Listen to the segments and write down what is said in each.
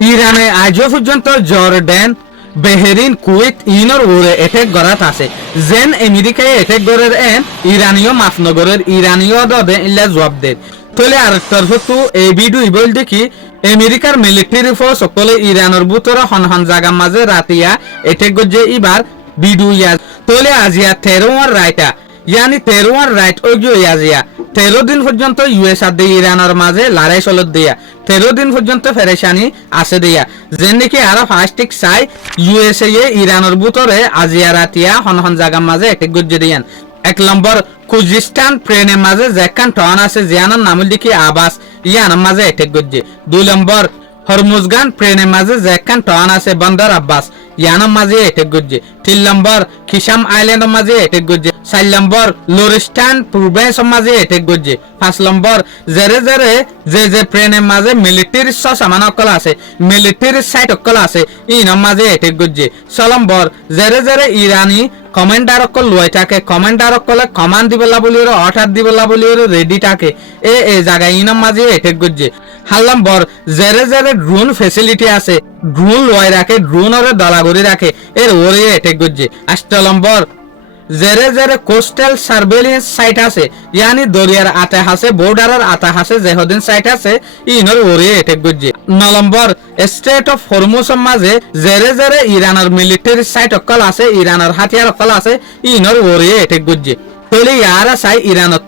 ইরানে আজও পর্যন্ত জর্ডান বেহরিন কুয়েত ইনর ওরে এটেক গড়াত আছে যেন আমেরিকায় এটেক গড়ের এন ইরানীয় মাফনগরের ইরানীয় দবে ইল্লা জবাব দে তলে আর তরফতু এই ভিডিও বল দেখি আমেরিকার মিলিটারি ফোর্স সকলে ইরানের বুতর হন জায়গা মাঝে রাতিয়া এটেক গজে ইবার ভিডিও ইয়া তলে আজিয়া 13 রাইটা ইয়ানি 13 রাইট ওগিও ইয়াজিয়া 13 দিন পর্যন্ত ইউএস আর ইরানের মাঝে লড়াই চলত দিয়া 13 দিন পর্যন্ত ফেরেশানি আছে দিয়া যেন নাকি আর ফাস্টিক চাই ইউএসএ ইরানের বুতরে আজিয়া রাতিয়া হন জায়গার মাঝে এটেক গজে দিয়ান 1 নম্বর খুজিস্তান প্লেনের মাঝে যেখান টন আছে জিয়ানোর নাম লিখি আবাস ইয়ানোর মাঝে এটেক গজে 2 নম্বর হরমুজগান প্লেনের মাঝে যেখান টন আছে বন্দর আব্বাস ইয়ানোর মাঝে এটেক গজে 3 নম্বর খিসাম আইল্যান্ডের মাঝে এটেক গজে 4 নম্বর লোরিস্তান প্রভিন্সের মাঝে এটেক গজে 5 নম্বর জেরে জেরে যে প্লেনের মাঝে মিলিটারি সামান অকল আছে মিলিটারি সাইট অকল আছে ইনোর মাঝে এটেক গজে 6 নম্বর জেরে জেরে ইরানি কমান্ডার অকল লয় থাকে কমান্ডার অকলে কমান্ড দিবলা বলিওর অর্ডার দিবলা বলিওর রেডি থাকে এ জায়গায় ইনোর মাঝে এটেক গজে 7 নম্বর জেরে জেরে ড্রোন ফেসিলিটি আছে ড্রোন লয় রাখে ড্রোনরে দলাগরি রাখে এর ওরে এটেক গজে 8 নম্বর জেরে জেরে কোস্টাল সার্ভেলিয়েন্স সাইট আছে ইয়ানি দরিয়ার আতা আছে বর্ডারের আতা আছে যেহদিন সাইট আছে ইনর ওরে এটেক গজে 9 নম্বর স্টেট অফ হরমুজের মাঝে জেরে জেরে ইরানের মিলিটারি সাইট অকল আছে ইরানের হাতিয়ার অকল আছে ইনর ওরে এটেক গজে তলে ইয়ারা চাই ইরানের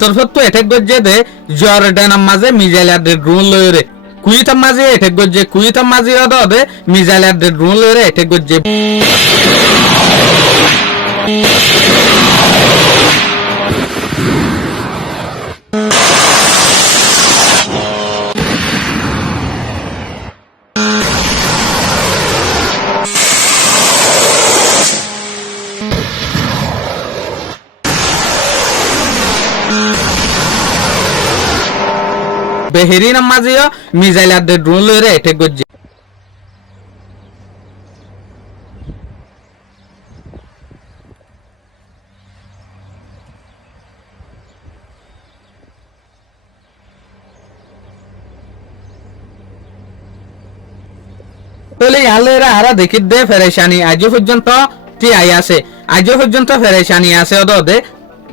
তরফতু এটেক গজে দে জর্ডানের মাঝে মিজাইলার ড্রোন লয়রে কুইতার মাঝে এটেক গজে কুইতার মাঝে দে মিজাইলার ড্রোন লয়রে এটেক গজে বেহেরিন মাঝেও মিজাইলার ড্রোন লয়রে এটেক গজে তলে ইয়ালেরা আরা দেখি দে ফেরেশানি আজও পর্যন্ত টি আই আছে আজও পর্যন্ত ফেরেশানি আছে ওদে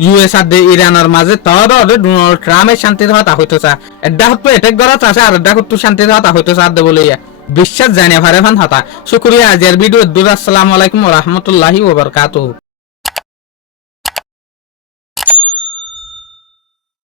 ইউএস আর ইরানের মাঝে তদ ডোনাল্ড ট্রাম্পের শান্তি হতা হইতো চা এডা হতো এটেক গড়াত আছে আর এডা হতো শান্তি হতা হইতো চা দে বলে বিশ্বাস জানিয়া ভারে ভান হতা শুকরিয়া আজের ভিডিও আসসালামু আলাইকুম ওয়া রাহমাতুল্লাহি ওয়া বারাকাতুহু।